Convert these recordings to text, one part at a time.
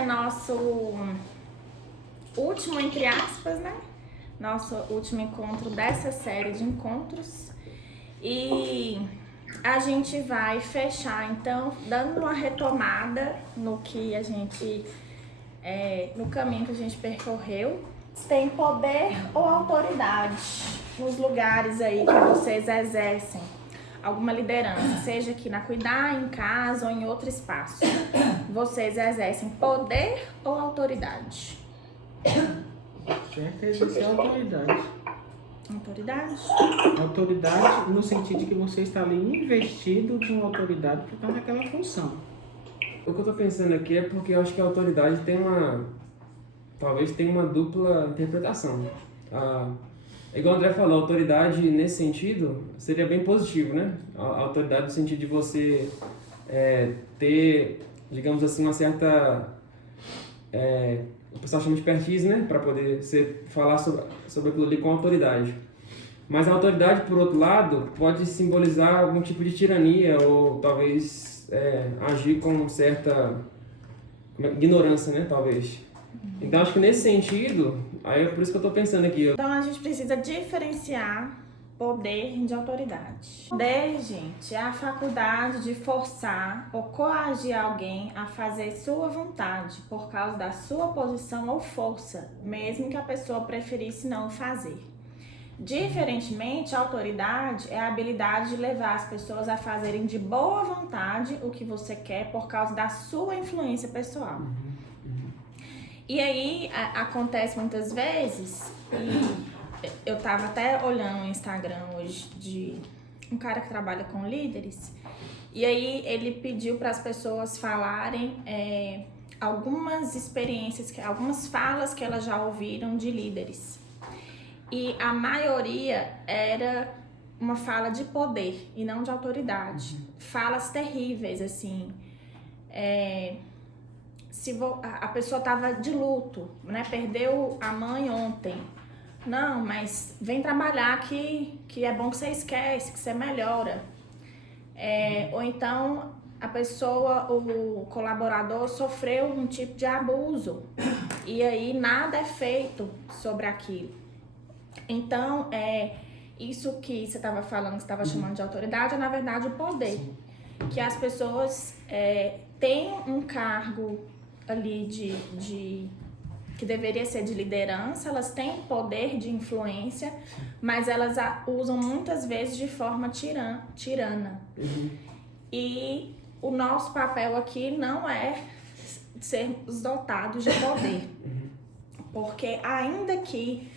é nosso último, entre aspas, né? Nosso último encontro dessa série de encontros. E a gente vai fechar, então, dando uma retomada no que a gente, no caminho que a gente percorreu. Tem poder ou autoridade nos lugares aí que vocês exercem alguma liderança, seja aqui na Cuidar, em casa ou em outro espaço. Vocês exercem poder ou autoridade? Já quer exercer autoridade. Autoridade? Autoridade no sentido de que você está ali investido com autoridade por causa daquela função. O que eu tô pensando aqui é porque eu acho que a autoridade talvez tenha uma dupla interpretação. Igual o André falou, a autoridade nesse sentido seria bem positivo, né? A autoridade no sentido de você ter, digamos assim, uma certa... o pessoal chama de expertise, né? Para poder falar sobre aquilo ali com autoridade. Mas a autoridade, por outro lado, pode simbolizar algum tipo de tirania ou talvez agir com certa ignorância, né? Talvez. Então, acho que nesse sentido, aí é por isso que eu estou pensando aqui. Então, a gente precisa diferenciar poder de autoridade. Poder, gente, é a faculdade de forçar ou coagir alguém a fazer sua vontade por causa da sua posição ou força, mesmo que a pessoa preferisse não fazer. Diferentemente, a autoridade é a habilidade de levar as pessoas a fazerem de boa vontade o que você quer por causa da sua influência pessoal. E aí, acontece muitas vezes, e eu tava até olhando o Instagram hoje de um cara que trabalha com líderes, e aí ele pediu para as pessoas falarem algumas experiências, algumas falas que elas já ouviram de líderes. E a maioria era uma fala de poder e não de autoridade. Falas terríveis, assim. A pessoa estava de luto, né? Perdeu a mãe ontem. Não, mas vem trabalhar que é bom que você esquece, que você melhora. Ou então a pessoa, o colaborador sofreu um tipo de abuso e aí nada é feito sobre aquilo. Então, isso que você estava falando, que você estava chamando de autoridade, é na verdade o poder. Sim. Que as pessoas têm um cargo ali que deveria ser de liderança, elas têm poder de influência, mas elas usam muitas vezes de forma tirana. E o nosso papel aqui não é sermos dotados de poder, porque ainda que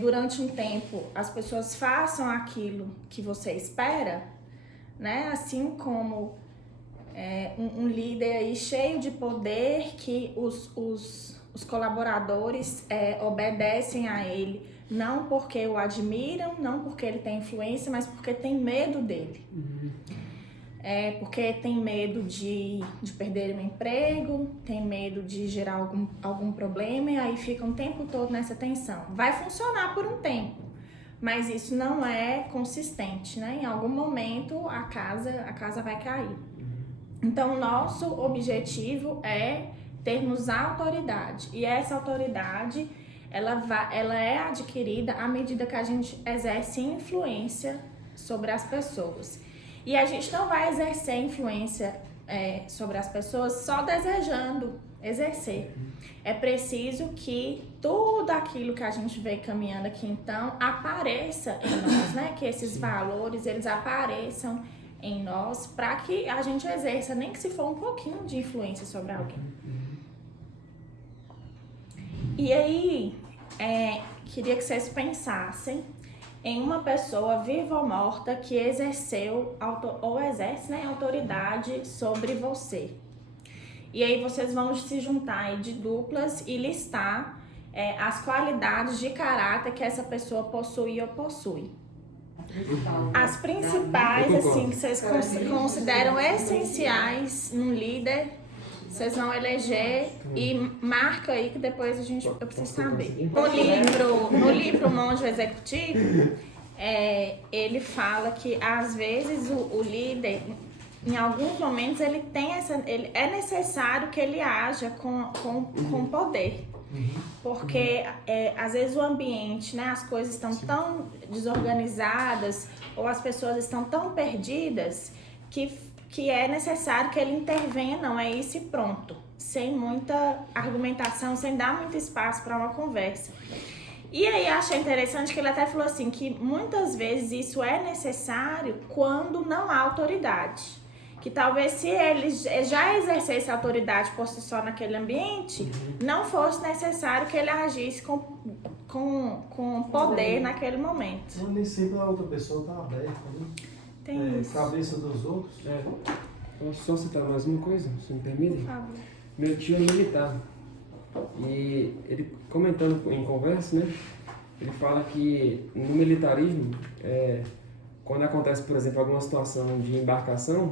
durante um tempo as pessoas façam aquilo que você espera, né? Assim como um líder aí cheio de poder que os colaboradores obedecem a ele, não porque o admiram, não porque ele tem influência, mas porque tem medo dele. Porque tem medo de perder o emprego, tem medo de gerar algum problema e aí fica um tempo todo nessa tensão. Vai funcionar por um tempo, mas isso não é consistente, né? Em algum momento a casa vai cair. Então, o nosso objetivo é termos autoridade. E essa autoridade, ela é adquirida à medida que a gente exerce influência sobre as pessoas. E a gente não vai exercer influência sobre as pessoas só desejando exercer. É preciso que tudo aquilo que a gente vê caminhando aqui, então, apareça em nós, né? Que esses valores, eles apareçam em nós para que a gente exerça, nem que se for um pouquinho de influência sobre alguém. E aí, queria que vocês pensassem em uma pessoa viva ou morta que exerceu ou exerce, né, autoridade sobre você. E aí vocês vão se juntar aí de duplas e listar as qualidades de caráter que essa pessoa possui ou possui. As principais, assim, que vocês consideram essenciais num líder, vocês vão eleger e marca aí que depois eu preciso saber. No livro Monge Executivo, ele fala que às vezes o líder, em alguns momentos ele tem é necessário que ele haja com poder. Porque às vezes o ambiente, né, as coisas estão tão desorganizadas ou as pessoas estão tão perdidas que é necessário que ele intervenha, não é isso e pronto, sem muita argumentação, sem dar muito espaço para uma conversa. E aí achei interessante que ele até falou assim, que muitas vezes isso é necessário quando não há autoridade. Que talvez se ele já exercesse autoridade por si só naquele ambiente, não fosse necessário que ele agisse com poder naquele momento. Não, nem sempre a outra pessoa está aberta, né? Tem isso. Cabeça dos outros. Posso só citar mais uma coisa, se me permite? Por favor. Meu tio é militar. E ele comentando em conversa, né? Ele fala que no militarismo, quando acontece, por exemplo, alguma situação de embarcação,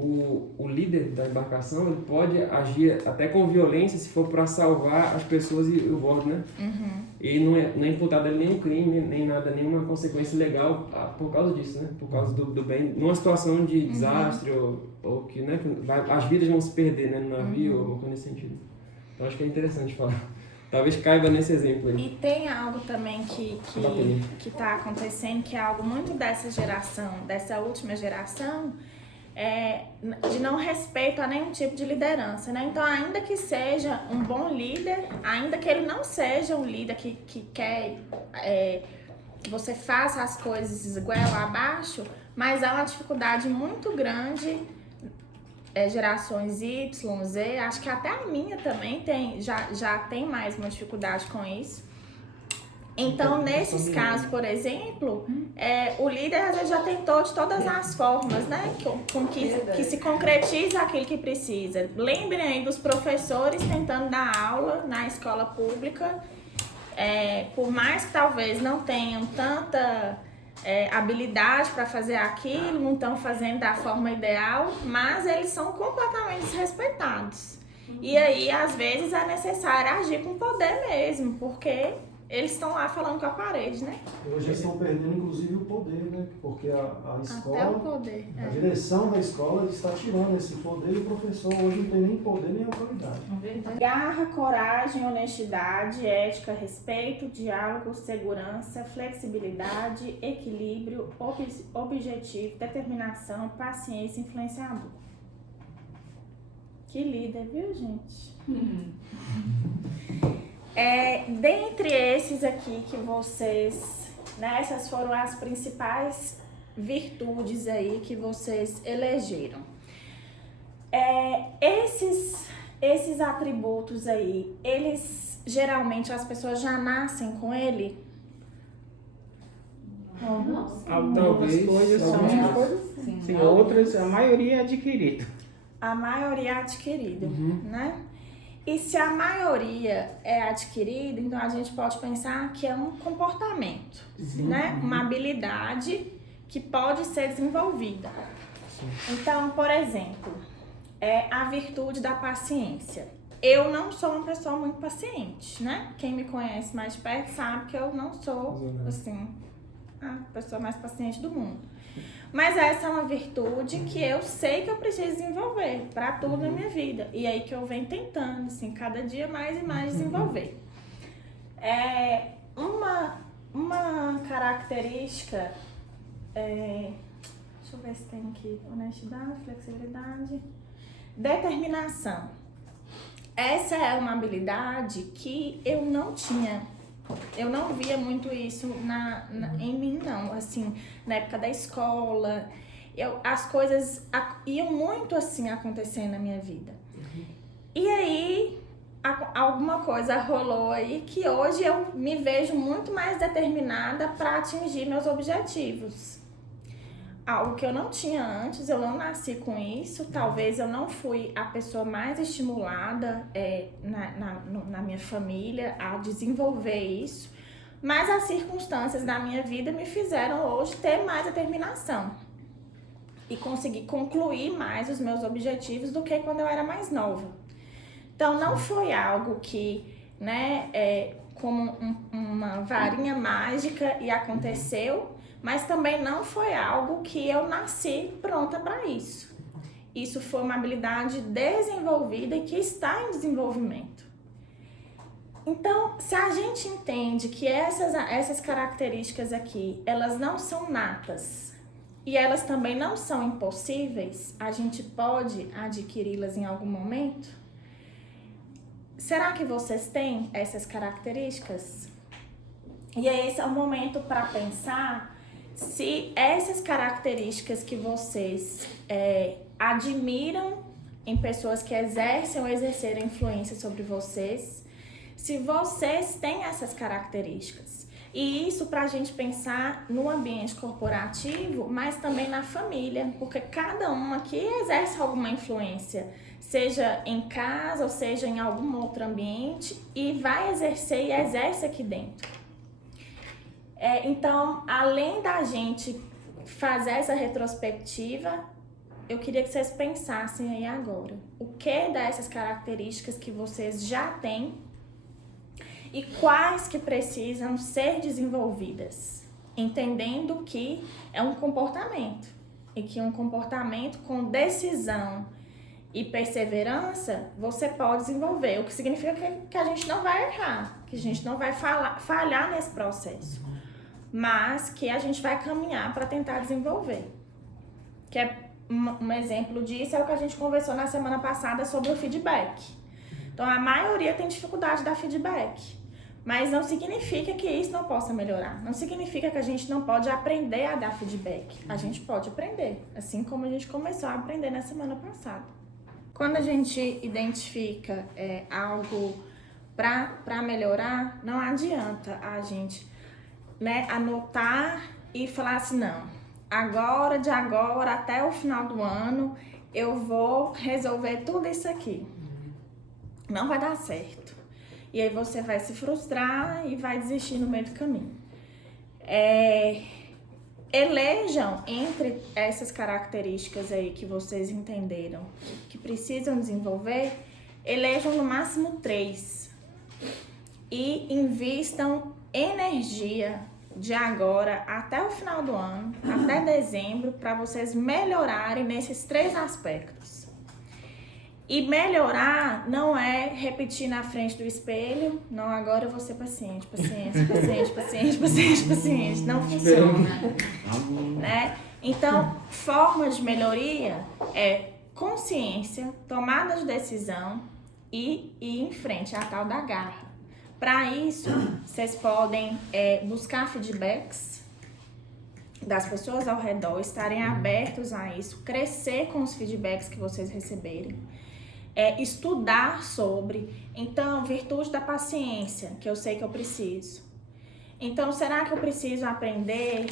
o líder da embarcação ele pode agir até com violência se for para salvar as pessoas e o bordo, né? E não é imputado a ele nenhum crime, nem nada, nenhuma consequência legal por causa disso, né? Por causa do bem, numa situação de desastre ou que, né, as vidas vão se perder, né, no navio ou alguma coisa nesse sentido. Então acho que é interessante falar. Talvez caiba nesse exemplo aí. E tem algo também que está acontecendo, que é algo muito dessa geração, dessa última geração, de não respeito a nenhum tipo de liderança, né? Então, ainda que seja um bom líder, ainda que ele não seja um líder que quer que você faça as coisas goela abaixo, mas há uma dificuldade muito grande, gerações Y, Z, acho que até a minha também já tem mais uma dificuldade com isso. Então, nesses casos, por exemplo, o líder às vezes já tentou de todas as formas, né? Com que se concretize aquilo que precisa. Lembrem aí dos professores tentando dar aula na escola pública, por mais que talvez não tenham tanta habilidade para fazer aquilo, não estão fazendo da forma ideal, mas eles são completamente desrespeitados. E aí, às vezes, é necessário agir com poder mesmo, porque eles estão lá falando com a parede, né? Hoje eles estão perdendo, inclusive, o poder, né? Porque a escola, até o poder, a direção da escola está tirando esse poder e o professor hoje não tem nem poder nem autoridade. Garra, coragem, honestidade, ética, respeito, diálogo, segurança, flexibilidade, equilíbrio, objetivo, determinação, paciência, influenciador. Que líder, viu, gente? Dentre esses aqui que vocês, né, essas foram as principais virtudes aí que vocês elegeram. Esses atributos aí, eles geralmente as pessoas já nascem com ele? Algumas coisas são, sim, outras, a maioria é adquirida. A maioria é adquirida, né? E se a maioria é adquirida, então a gente pode pensar que é um comportamento, né? Uma habilidade que pode ser desenvolvida. Então, por exemplo, a virtude da paciência. Eu não sou uma pessoa muito paciente, né? Quem me conhece mais de perto sabe que eu não sou, assim, a pessoa mais paciente do mundo. Mas essa é uma virtude que eu sei que eu preciso desenvolver para tudo na minha vida. E aí que eu venho tentando, assim, cada dia mais e mais desenvolver. Uma característica, deixa eu ver se tem aqui, honestidade, flexibilidade, determinação. Essa é uma habilidade que eu não tinha. Eu não via muito isso em mim, não. Assim, na época da escola, as coisas iam muito assim acontecer na minha vida. E aí, alguma coisa rolou aí que hoje eu me vejo muito mais determinada para atingir meus objetivos. Algo que eu não tinha antes, eu não nasci com isso, talvez eu não fui a pessoa mais estimulada na minha família a desenvolver isso, mas as circunstâncias da minha vida me fizeram hoje ter mais determinação e conseguir concluir mais os meus objetivos do que quando eu era mais nova. Então não foi algo que, né, como uma varinha mágica e aconteceu, mas também não foi algo que eu nasci pronta para isso. isso foi uma habilidade desenvolvida e que está em desenvolvimento. Então, se a gente entende que essas características aqui, elas não são natas e elas também não são impossíveis, a gente pode adquiri-las em algum momento? Será que vocês têm essas características? E aí esse é o momento para pensar se essas características que vocês admiram em pessoas que exercem ou exerceram influência sobre vocês, se vocês têm essas características. E isso para a gente pensar no ambiente corporativo, mas também na família, porque cada um aqui exerce alguma influência, seja em casa ou seja em algum outro ambiente, e vai exercer e exerce aqui dentro. Então, além da gente fazer essa retrospectiva, eu queria que vocês pensassem aí agora. O que dessas características que vocês já têm e quais que precisam ser desenvolvidas? Entendendo que é um comportamento e que um comportamento com decisão e perseverança você pode desenvolver, o que significa que a gente não vai errar, que a gente não vai falhar nesse processo, mas que a gente vai caminhar para tentar desenvolver. Que é um exemplo disso é o que a gente conversou na semana passada sobre o feedback. Então, a maioria tem dificuldade de dar feedback, mas não significa que isso não possa melhorar. Não significa que a gente não pode aprender a dar feedback. A gente pode aprender, assim como a gente começou a aprender na semana passada. Quando a gente identifica algo para melhorar, não adianta a gente anotar e falar assim, não, de agora até o final do ano, eu vou resolver tudo isso aqui. Não vai dar certo. E aí você vai se frustrar e vai desistir no meio do caminho. Elejam entre essas características aí que vocês entenderam que precisam desenvolver, elejam no máximo 3 e invistam energia de agora até o final do ano, até dezembro, para vocês melhorarem nesses 3 aspectos. E melhorar não é repetir na frente do espelho, não, agora eu vou ser paciente. Não funciona, né? Então, forma de melhoria é consciência, tomada de decisão e ir em frente, a tal da garra. Para isso, vocês podem buscar feedbacks das pessoas ao redor, estarem abertos a isso, crescer com os feedbacks que vocês receberem. Estudar sobre, então, virtude da paciência, que eu sei que eu preciso. Então, será que eu preciso aprender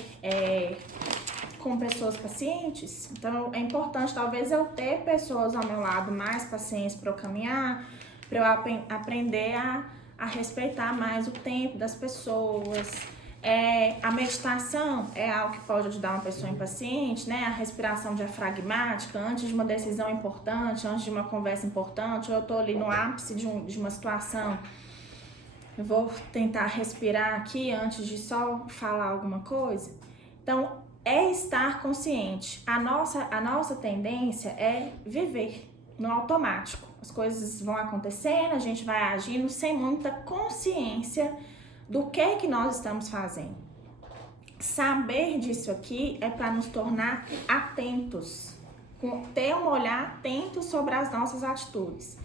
com pessoas pacientes? Então, é importante, talvez, eu ter pessoas ao meu lado mais pacientes para eu caminhar, para eu aprender a respeitar mais o tempo das pessoas. A meditação é algo que pode ajudar uma pessoa impaciente, né? A respiração diafragmática, antes de uma decisão importante, antes de uma conversa importante, ou eu tô ali no ápice de uma situação, eu vou tentar respirar aqui antes de só falar alguma coisa. Então, estar consciente. A nossa tendência é viver no automático. As coisas vão acontecendo, a gente vai agindo sem muita consciência do que nós estamos fazendo. Saber disso aqui é para nos tornar atentos, ter um olhar atento sobre as nossas atitudes.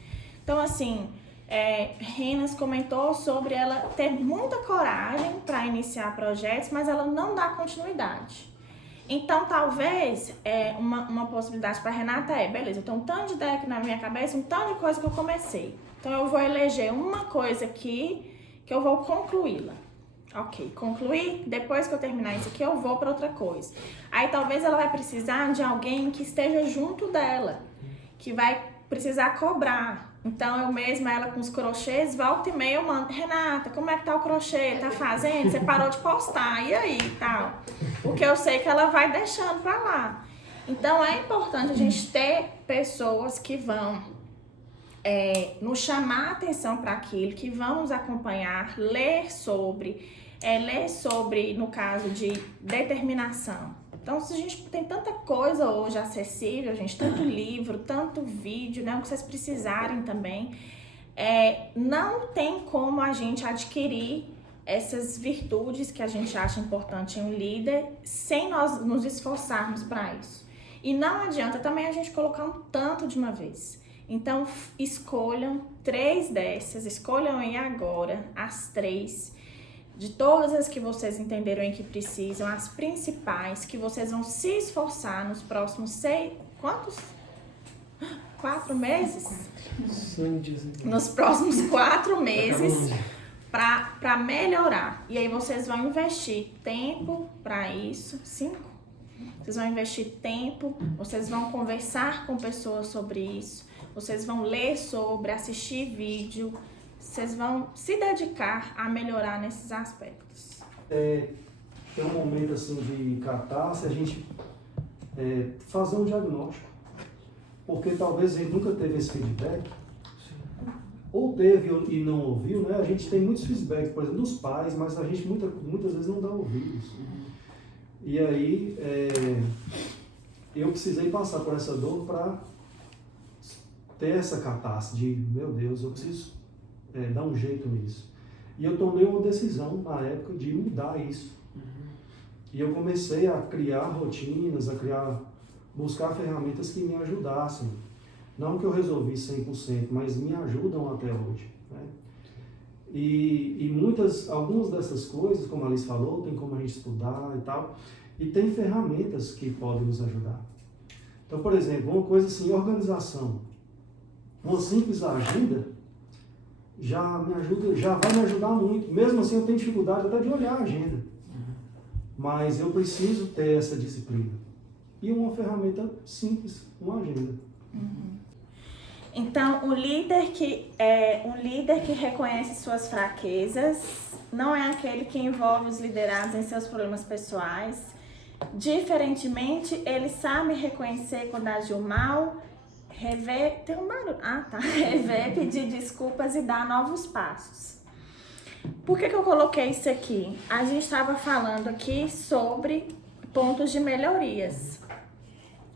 Então, assim, Renas comentou sobre ela ter muita coragem para iniciar projetos, mas ela não dá continuidade. Então, talvez, uma possibilidade para a Renata beleza, eu tenho um tanto de ideia aqui na minha cabeça, um tanto de coisa que eu comecei. Então, eu vou eleger uma coisa aqui que eu vou concluí-la. Ok, concluir, depois que eu terminar isso aqui, eu vou para outra coisa. Aí talvez ela vai precisar de alguém que esteja junto dela, que vai precisar cobrar. Então eu mesma, ela com os crochês, volta e meia eu mando, Renata, como é que tá o crochê? Tá fazendo? Você parou de postar, e aí, tal? Porque eu sei que ela vai deixando para lá. Então é importante a gente ter pessoas que vão nos chamar a atenção para aquilo, que vão nos acompanhar, ler sobre, no caso de determinação, Então, se a gente tem tanta coisa hoje acessível, gente, tanto livro, tanto vídeo, né, o que vocês precisarem também, não tem como a gente adquirir essas virtudes que a gente acha importante em um líder sem nós nos esforçarmos para isso. E não adianta também a gente colocar um tanto de uma vez. Então, escolham 3 dessas, escolham aí agora as 3, de todas as que vocês entenderam aí que precisam, as principais, que vocês vão se esforçar nos próximos 6, quantos? 4 meses? Nos próximos 4 meses para melhorar. E aí vocês vão investir tempo para isso, 5. Vocês vão investir tempo, vocês vão conversar com pessoas sobre isso, vocês vão ler sobre, assistir vídeo, vocês vão se dedicar a melhorar nesses aspectos. Tem um momento assim de catarse, a gente fazer um diagnóstico, porque talvez a gente nunca teve esse feedback, ou teve e não ouviu, né? A gente tem muitos feedbacks, por exemplo, dos pais, mas a gente muitas vezes não dá ouvidos. E aí, eu precisei passar por essa dor para ter essa catarse de, meu Deus, eu preciso dar um jeito nisso. E eu tomei uma decisão na época de mudar isso. E eu comecei a criar rotinas, buscar ferramentas que me ajudassem. Não que eu resolvi 100%, mas me ajudam até hoje, né? E algumas dessas coisas, como a Alice falou, tem como a gente estudar e tal, e tem ferramentas que podem nos ajudar. Então, por exemplo, uma coisa assim, organização. Uma simples agenda já vai me ajudar muito. Mesmo assim, eu tenho dificuldade até de olhar a agenda. Mas eu preciso ter essa disciplina. E uma ferramenta simples, uma agenda. Então, um líder que reconhece suas fraquezas não é aquele que envolve os liderados em seus problemas pessoais. Diferentemente, ele sabe reconhecer quando agiu mal, rever, pedir desculpas e dar novos passos. Por que eu coloquei isso aqui? A gente estava falando aqui sobre pontos de melhorias.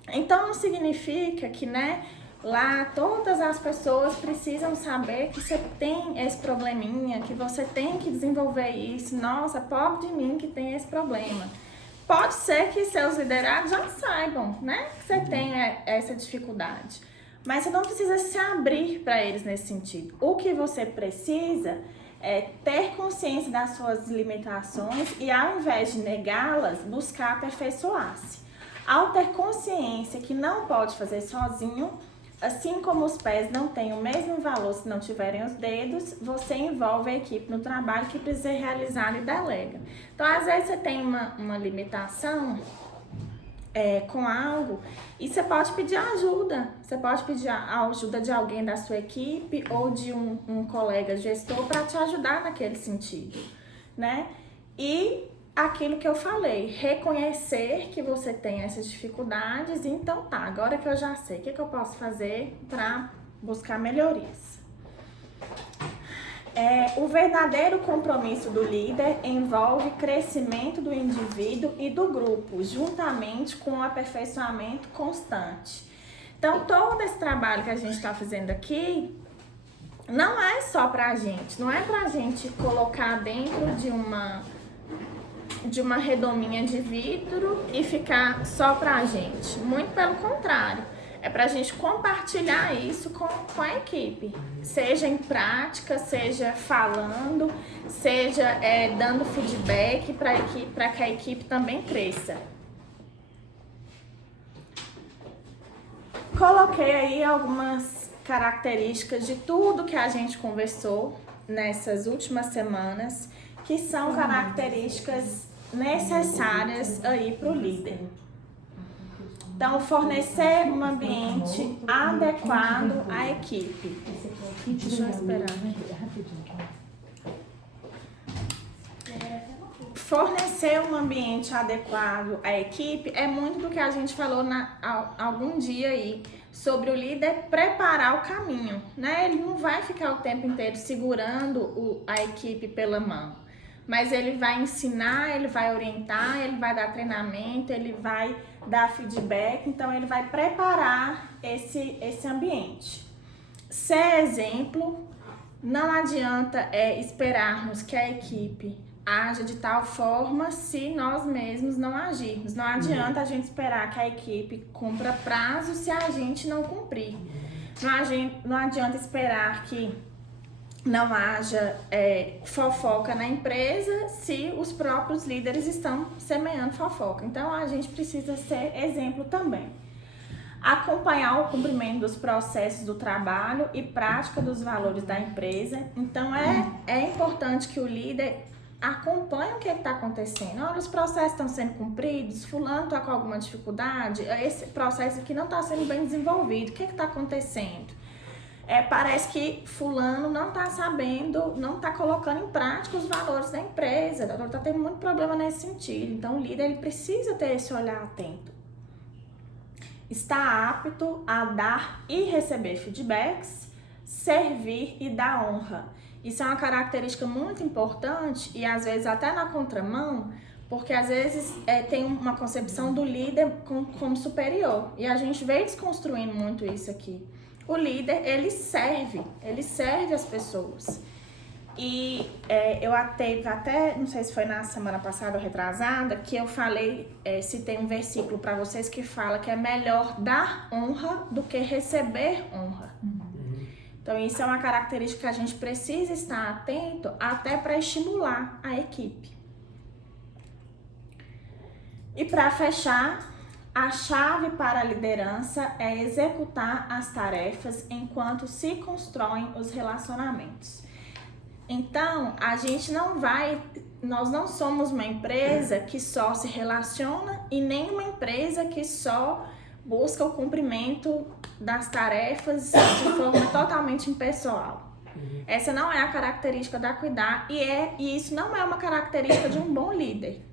Então, não significa que, lá todas as pessoas precisam saber que você tem esse probleminha, que você tem que desenvolver isso. Nossa, pobre de mim que tem esse problema. Pode ser que seus liderados já saibam, que você tem essa dificuldade. Mas você não precisa se abrir para eles nesse sentido. O que você precisa é ter consciência das suas limitações e, ao invés de negá-las, buscar aperfeiçoar-se. Ao ter consciência que não pode fazer sozinho, assim como os pés não têm o mesmo valor se não tiverem os dedos, você envolve a equipe no trabalho que precisa ser realizado e delega. Então, às vezes você tem uma limitação com algo e você pode pedir ajuda. Você pode pedir a ajuda de alguém da sua equipe ou de um colega gestor para te ajudar naquele sentido, E aquilo que eu falei, reconhecer que você tem essas dificuldades e então agora que eu já sei, o que eu posso fazer para buscar melhorias? O verdadeiro compromisso do líder envolve crescimento do indivíduo e do grupo, juntamente com o aperfeiçoamento constante. Então, todo esse trabalho que a gente está fazendo aqui não é só para a gente, não é para a gente colocar dentro de uma redominha de vidro e ficar só para a gente. Muito pelo contrário. É para a gente compartilhar isso com a equipe, seja em prática, seja falando, seja dando feedback para que a equipe também cresça. Coloquei aí algumas características de tudo que a gente conversou nessas últimas semanas, que são características necessárias aí para o líder. Então, fornecer um ambiente adequado à equipe. Deixa eu esperar. Fornecer um ambiente adequado à equipe é muito do que a gente falou algum dia aí, sobre o líder preparar o caminho, Ele não vai ficar o tempo inteiro segurando a equipe pela mão. mas ele vai ensinar, ele vai orientar, ele vai dar treinamento, ele vai dar feedback, então ele vai preparar esse ambiente. Ser exemplo, não adianta esperarmos que a equipe haja de tal forma se nós mesmos não agirmos. Não adianta a gente esperar que a equipe cumpra prazo se a gente não cumprir. Não adianta esperar que não haja fofoca na empresa se os próprios líderes estão semeando fofoca. Então, a gente precisa ser exemplo também. Acompanhar o cumprimento dos processos do trabalho e prática dos valores da empresa. Então, é importante que o líder acompanhe o que está acontecendo. Olha, os processos estão sendo cumpridos, fulano está com alguma dificuldade, esse processo aqui não está sendo bem desenvolvido, o que está acontecendo? Parece que fulano não está sabendo, não está colocando em prática os valores da empresa, está tendo muito problema nesse sentido. Então, o líder ele precisa ter esse olhar atento. Está apto a dar e receber feedbacks, servir e dar honra. Isso é uma característica muito importante e às vezes até na contramão, porque às vezes tem uma concepção do líder como superior e a gente veio desconstruindo muito isso aqui. O líder, ele serve as pessoas. E eu até, não sei se foi na semana passada ou retrasada, que eu citei um versículo para vocês que fala que é melhor dar honra do que receber honra. Então, isso é uma característica que a gente precisa estar atento até para estimular a equipe. E para fechar, a chave para a liderança é executar as tarefas enquanto se constroem os relacionamentos. Então, nós não somos uma empresa que só se relaciona e nem uma empresa que só busca o cumprimento das tarefas de forma totalmente impessoal. Essa não é a característica da Cuidar e isso não é uma característica de um bom líder.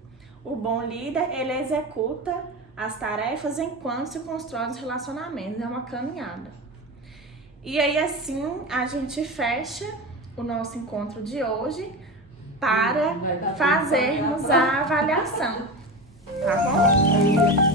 O bom líder, ele executa as tarefas enquanto se constrói os relacionamentos, é uma caminhada. E aí assim a gente fecha o nosso encontro de hoje para fazermos a avaliação, tá bom?